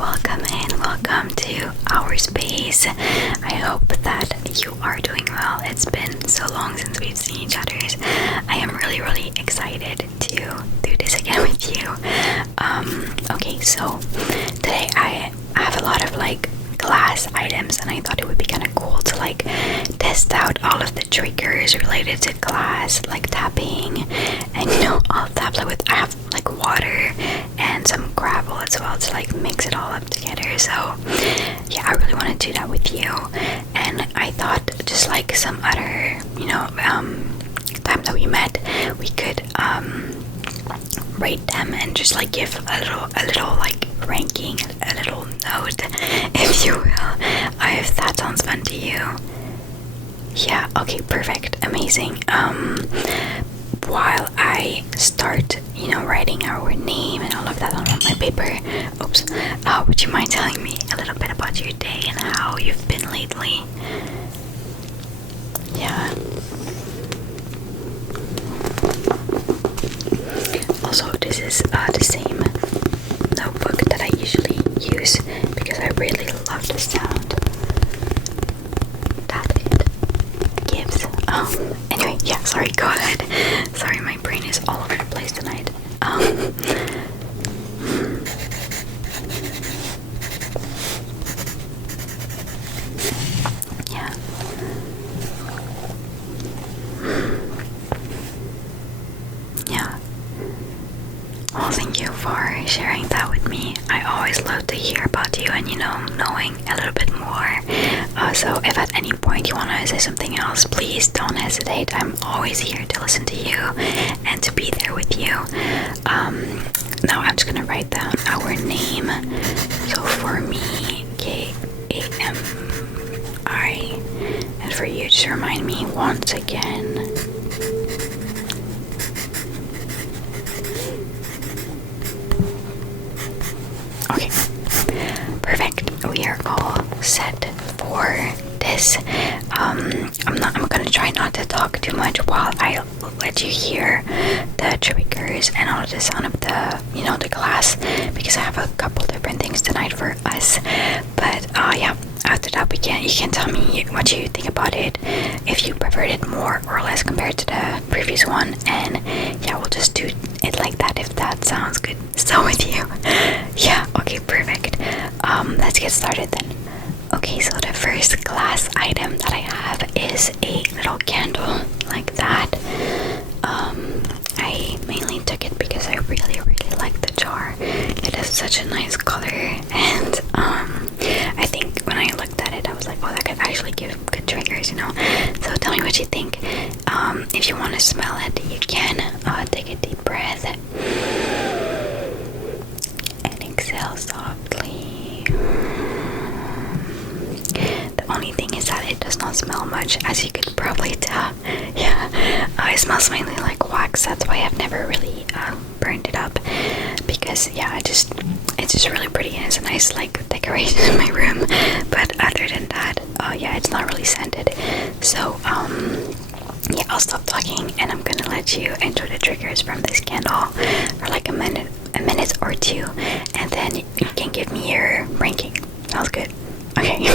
welcome and welcome to our space. I hope that you are doing well. It's been so long since we've seen each other. I am really excited to do this again with you. Okay, so today I have a lot of glass items, and I thought it would be kind of cool to test out all of the triggers related to glass, like tapping and all of that. I have water and some gravel as well to mix it all up together. So yeah, I really want to do that with you, and I thought just some other time that we met, we could rate them and just give a little ranking, a little note, if you will, if that sounds fun to you. Yeah, okay, perfect, amazing. While I start writing our name and all of that on my paper, would you mind telling me a little bit about your day and how you've been lately? Yeah. Also, this is the same notebook that I usually use because I really love the sound that it gives. Anyway, yeah, sorry, go ahead. Sorry, my brain is all over the place tonight. Yeah. Yeah. Well, thank you for sharing that with me. I always love to hear about you and knowing a little bit more. So if at any point you want to say something else, please don't hesitate. I'm always here to listen to you and to be there with you. Now I'm just gonna write down our name. So for me, K-A-M-I, and for you, just remind me once again. Okay, perfect. We are all set for this. I'm gonna try not to talk too much while I let you hear the triggers and all of the sound of the the glass, because I have a couple different things tonight for us. But yeah, after that you can tell me what you think about it, if you preferred it more or less compared to the previous one, and yeah, we'll just do it like that if that sounds good. So with you. Yeah, okay, perfect. Let's get started then. Okay, so the first glass item that I have is a little candle like that. I mainly took it because I really like the jar. It has such a nice color, and I think when I looked at it, I was like, oh, that could actually give good triggers, So tell me what you think. If you want to smell it, you can take a deep breath and exhale softly. The only thing is that it does not smell much, as you could probably tell. Yeah, it smells mainly like wax. That's why I've never really burned it up, because yeah, it's just really pretty and it's a nice decoration in my room. But other than that, yeah, it's not really scented. So yeah, I'll stop talking and I'm gonna let you enjoy the triggers from this candle for a minute or two, and then you can give me your ranking. Sounds good? Okay.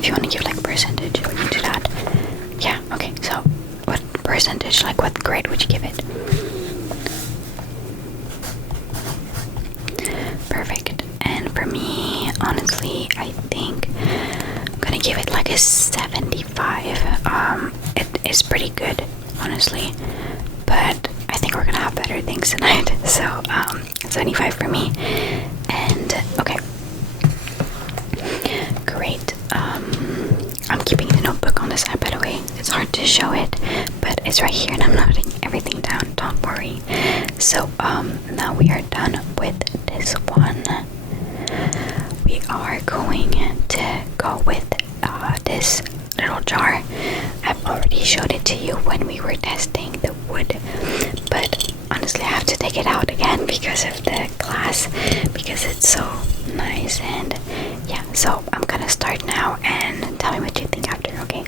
if you want to give like percentage, we can do that. Yeah, okay, so what percentage, like what grade would you give it? Perfect. And for me, honestly, I think I'm gonna give it like a 75. It is pretty good, honestly, but I think we're gonna have better things tonight. So 75 for me. And okay, great. I'm keeping the notebook on the side, by the way. It's hard to show it, but it's right here and I'm noting everything down, don't worry. So now we are done with this one. We are going to go with this little jar. I've already showed it to you when we were testing the wood, but honestly I have to take it out again because of the glass, because it's so nice. And yeah, so I'm gonna start now and tell me what you think after, okay?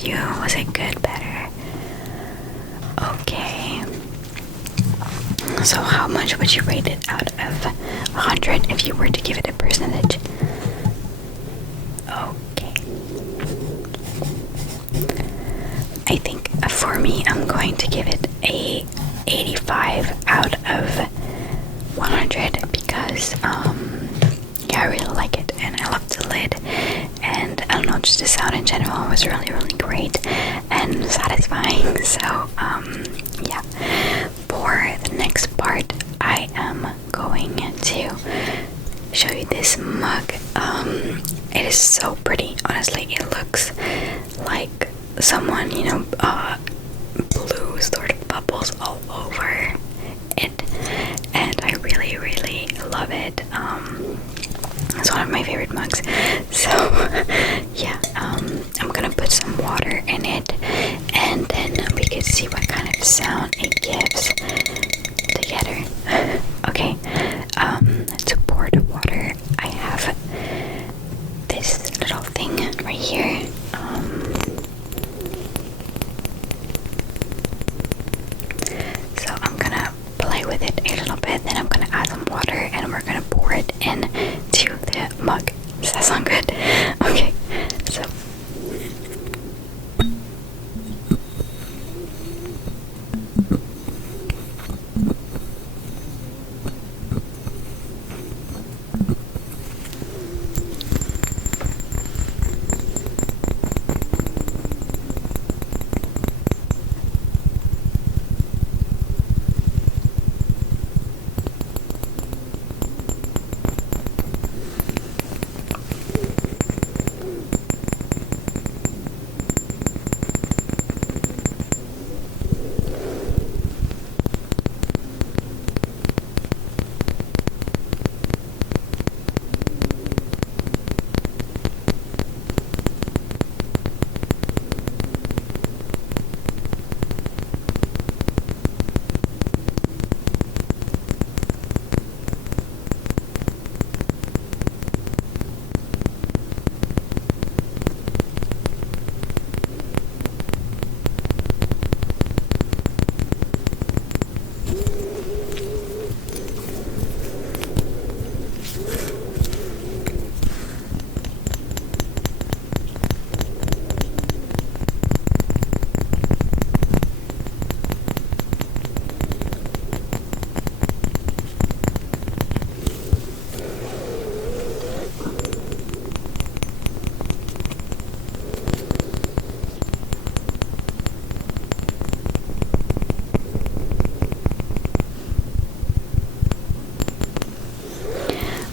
review? Was it good, better? Okay. So how much would you rate it out of 100 if you were to give it a percentage? Okay. I think for me, I'm going to give it a 85 out of 100 because, yeah, I really like it and I love the lid, and I don't know, just the sound in general was really, really great and satisfying. So, yeah, for the next part, I am going to show you this mug. It is so pretty, honestly. It looks like someone, you know, blew sort of bubbles all over it, and I really, really love it. It's one of my favorite mugs. So yeah, I'm gonna put some water in it, and then we can see what kind of sound it gives together. Okay, to pour the water, I have this little thing right here. So I'm gonna play with it a little bit, then I'm gonna add some water and we're gonna pour it into the mug. Does that sound good? Okay, so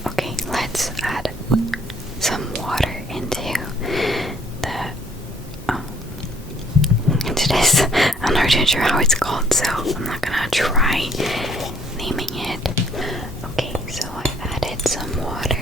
okay, let's add some water into the into this. I'm not really sure how it's called, so I'm not gonna try naming it. Okay, so I've added some water.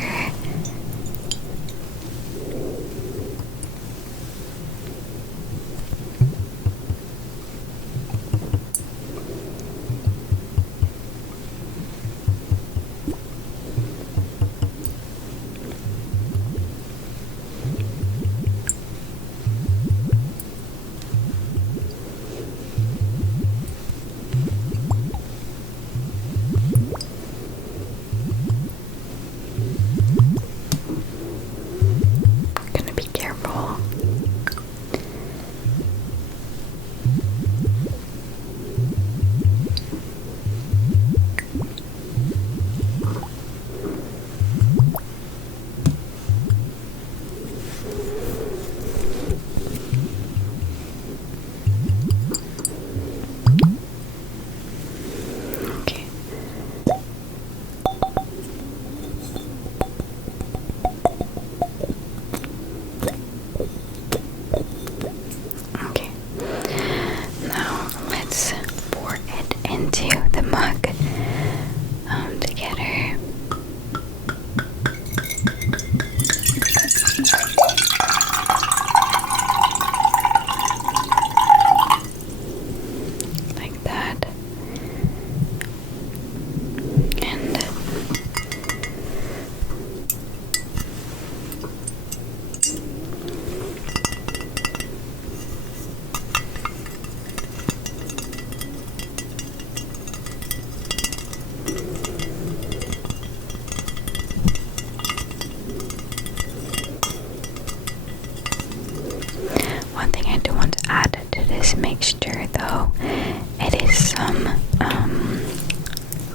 this mixture though, it is some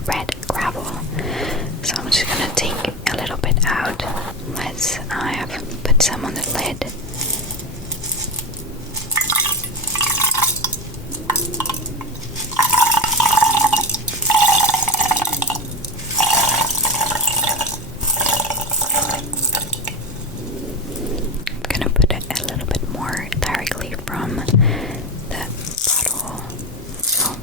red gravel. So I'm just gonna take a little bit out. I have put some on the lid. I'm gonna put it a little bit more directly from the bottle. So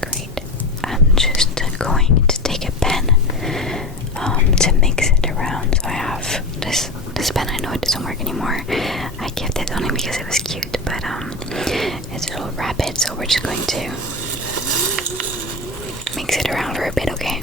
great. I'm just going to take a pen to mix it around. So I have this pen. I know it doesn't work anymore. I kept it only because it was cute, but it's a little rapid, so we're just going to mix it around for a bit, okay?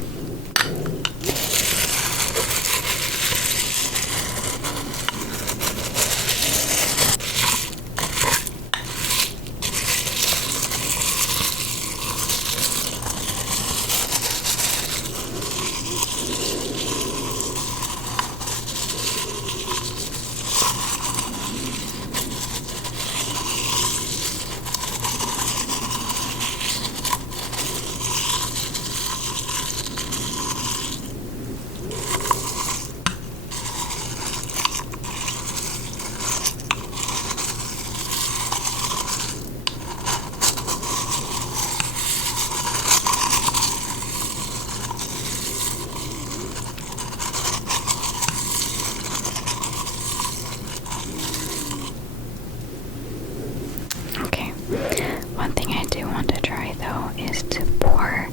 One thing I do want to try though is to pour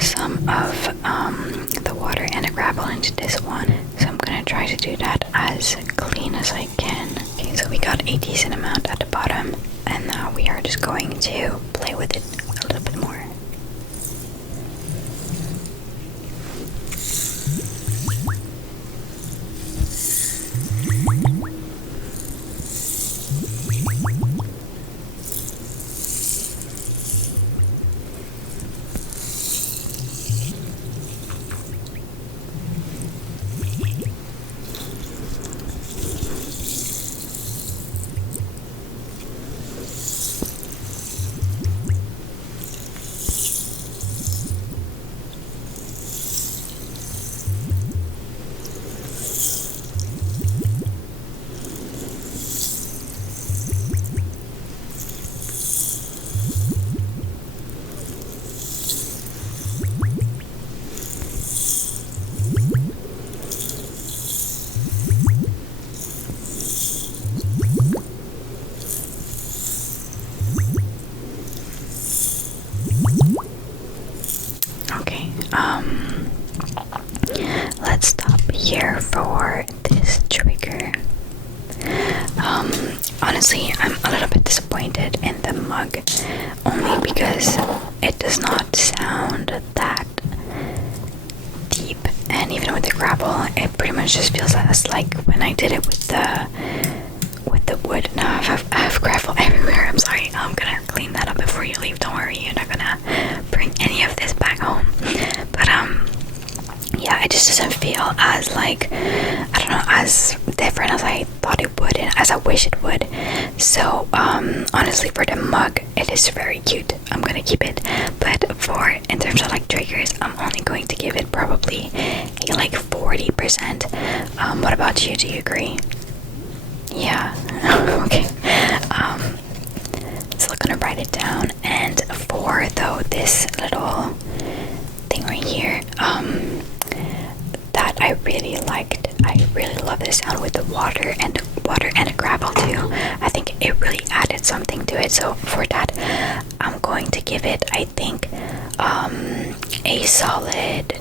some of the water and the gravel into this one. So I'm gonna try to do that as clean as I can. Okay, so we got a decent amount at the bottom, and now we are just going to play with it a little bit more. Let's stop here for this trigger. Honestly, I'm a little bit disappointed in the mug, only because it does not sound that deep, and even with the gravel, it pretty much just feels less like when I did it with the wood. Now I have gravel everywhere. I'm sorry. I'm gonna clean that up before you leave. Don't worry, you're not gonna bring any of this back home. But yeah, it just doesn't feel as like, I don't know, as different as I thought it would and as I wish it would. So honestly, for the mug, it is very cute. I'm gonna keep it. But in terms of like triggers, I'm only going to give it probably like 40%. What about you? Do you agree? Yeah. Okay. So I'm gonna write it down. And for though this little thing right here, that I really liked. I really love the sound with the water and the gravel too. I think it really added something to it. So for that, I'm going to give it, I think, a solid,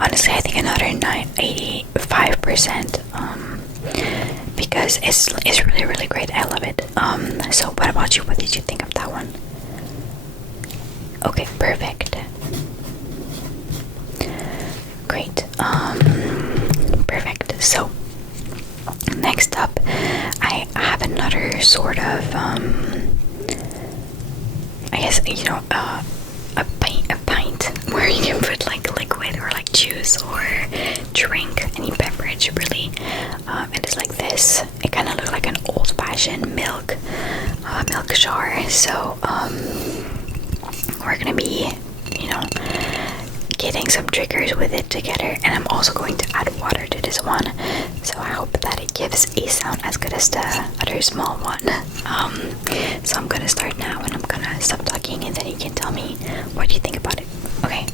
honestly, I think another 85%. Because it's really, really great. I love it. So what about you? What did you think of that one? Okay, perfect. Great. Perfect. So next up, I have another sort of I guess, you know, a pint where you can put like liquid or like juice or drink, any beverage really, and it's like this. It kind of looks like an old-fashioned milk jar. So we're gonna be, you know, getting some triggers with it together, and I'm also going to add water to this one, so I hope that it gives a sound as good as the other small one. So I'm gonna start now, and I'm gonna stop talking, and then you can tell me what you think about it. Okay.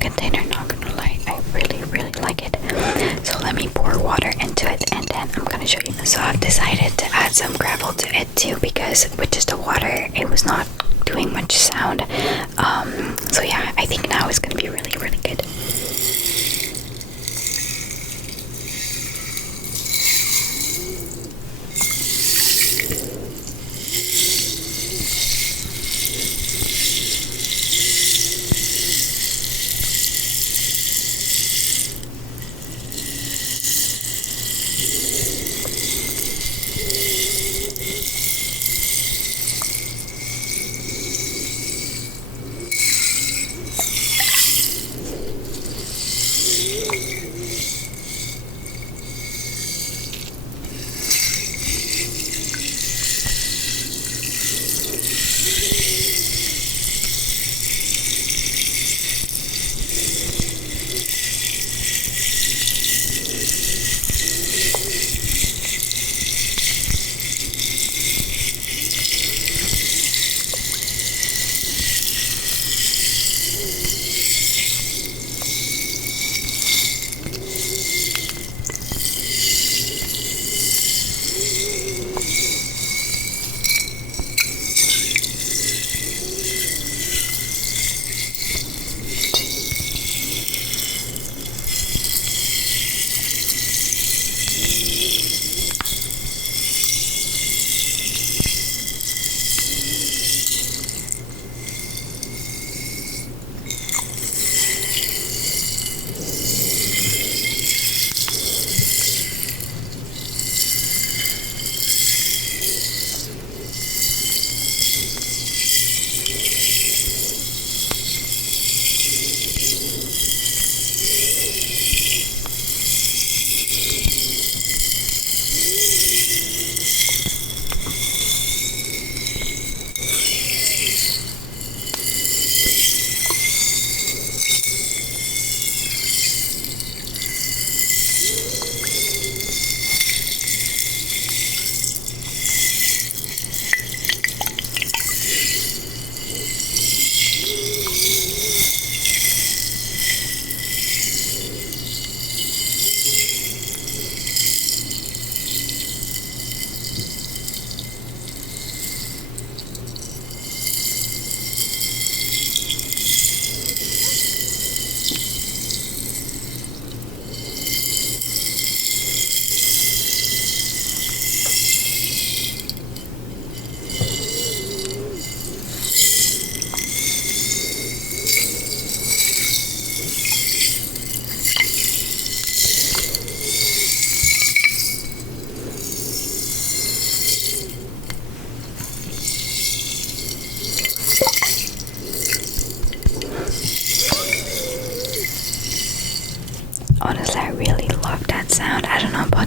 Container, not gonna lie, I really like it. So let me pour water into it, and then I'm gonna show you. So I've decided to add some gravel to it too, because with just the water it was not doing much sound. So yeah, I think now it's gonna be really good.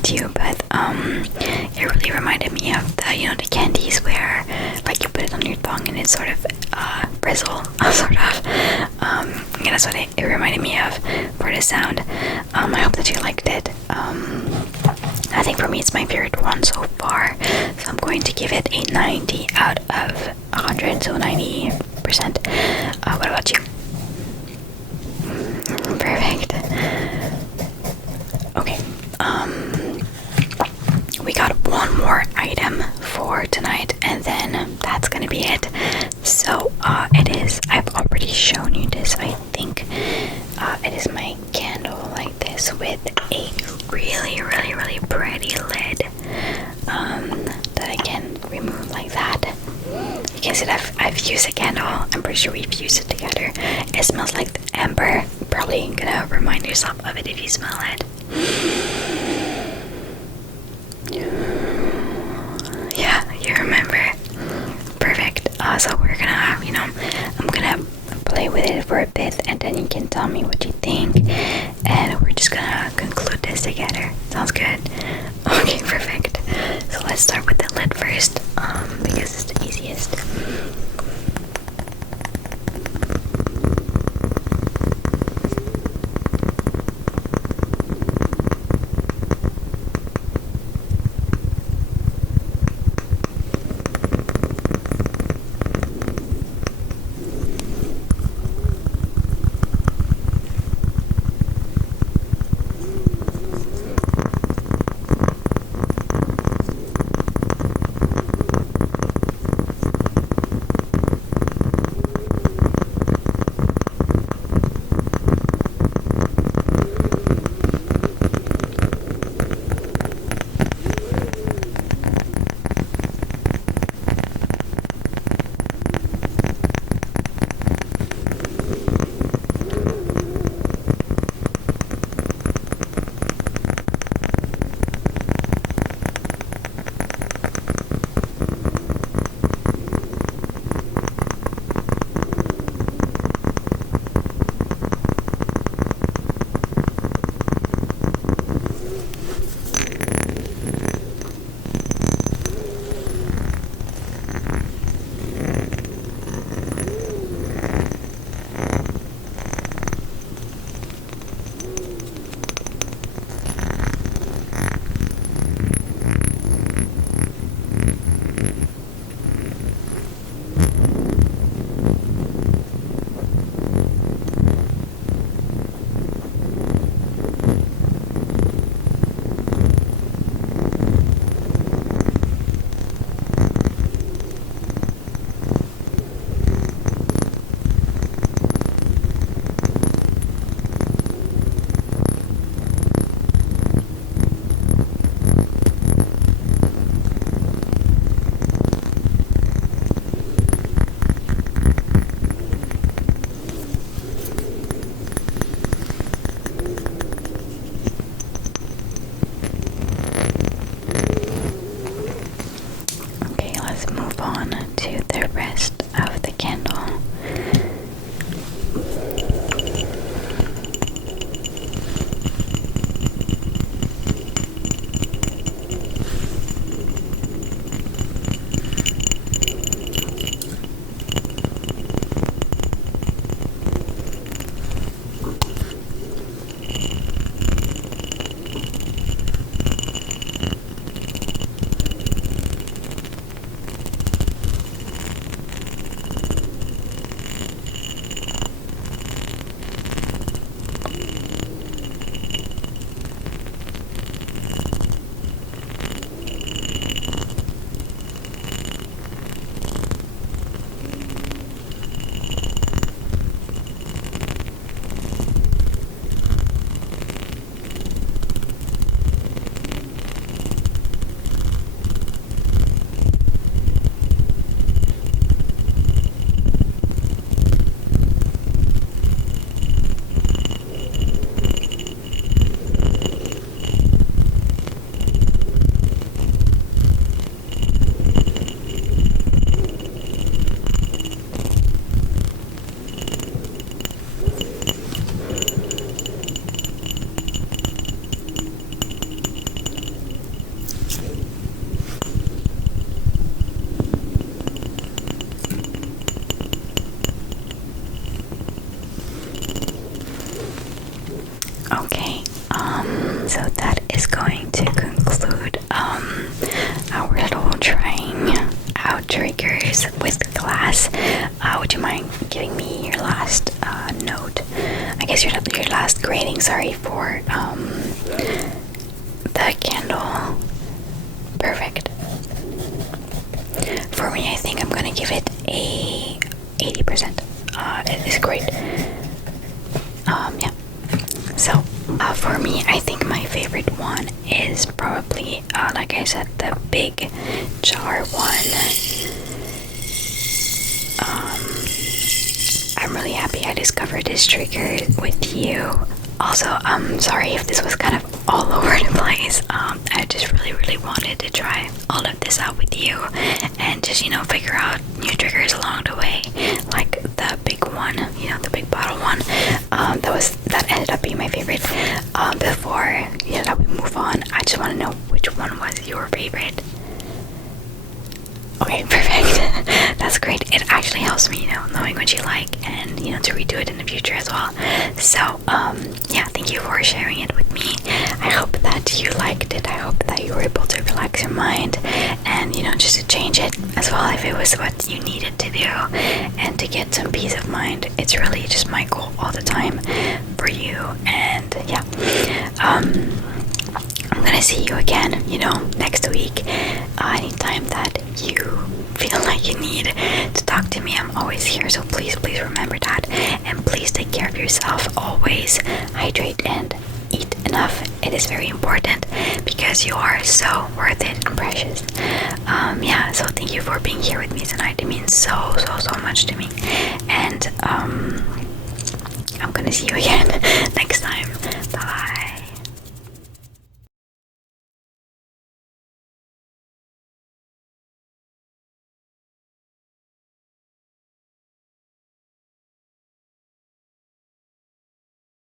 to you, but it really reminded me of the, you know, the candies where like you put it on your tongue and it sort of bristle, sort of. Yeah, that's what it reminded me of for the sound. I hope that you liked it. I think for me it's my favorite one so far, so I'm going to give it a 90 out of 100, so 90%. What about you? Perfect. Okay, we got one more item for tonight, and then that's gonna be it. So it is, I've already shown you this, I think. It is my candle like this with a really pretty lid that I can remove like that. You can see that I've used a candle. I'm pretty sure we've used it together. It smells like amber. Probably gonna remind yourself of it if you smell it. Yeah, you remember. Perfect. So we're gonna, you know, I'm gonna play with it for a bit, and then you can tell me what you think, and we're just gonna conclude this together. Sounds good? Okay, perfect. So let's start with the lid first, because it's the easiest. triggers with glass. Would you mind giving me your last note? I guess your last grading, sorry, for the candle. Perfect. For me, I think I'm gonna give it a 80%. It is great. Yeah. So, for me, I think my favorite one is probably, like I said, the big jar one. I'm really happy I discovered this trigger with you. Also, I'm sorry if this was kind of all over the place. I just really wanted to try all of this out with you and just, you know, figure out new triggers along the way. Like the big one, you know, the big bottle one. That ended up being my favorite. Before, you know, that we move on, I just want to know which one was your favorite. Okay, perfect. That's great. It actually helps me, you know, knowing what you like and, you know, to redo it in the future as well. So, yeah, thank you for sharing it with me. I hope that you liked it. I hope that you were able to relax your mind and, you know, just to change it as well if it was what you needed to do and to get some peace of mind. It's really just my goal all the time for you. And, yeah, I'm gonna see you again, you know, next week. Anytime that you feel like you need to talk to me, I'm always here. So please remember that, and please take care of yourself. Always hydrate and eat enough. It is very important because you are so worth it and precious. Yeah, so thank you for being here with me tonight. It means so much to me. And I'm gonna see you again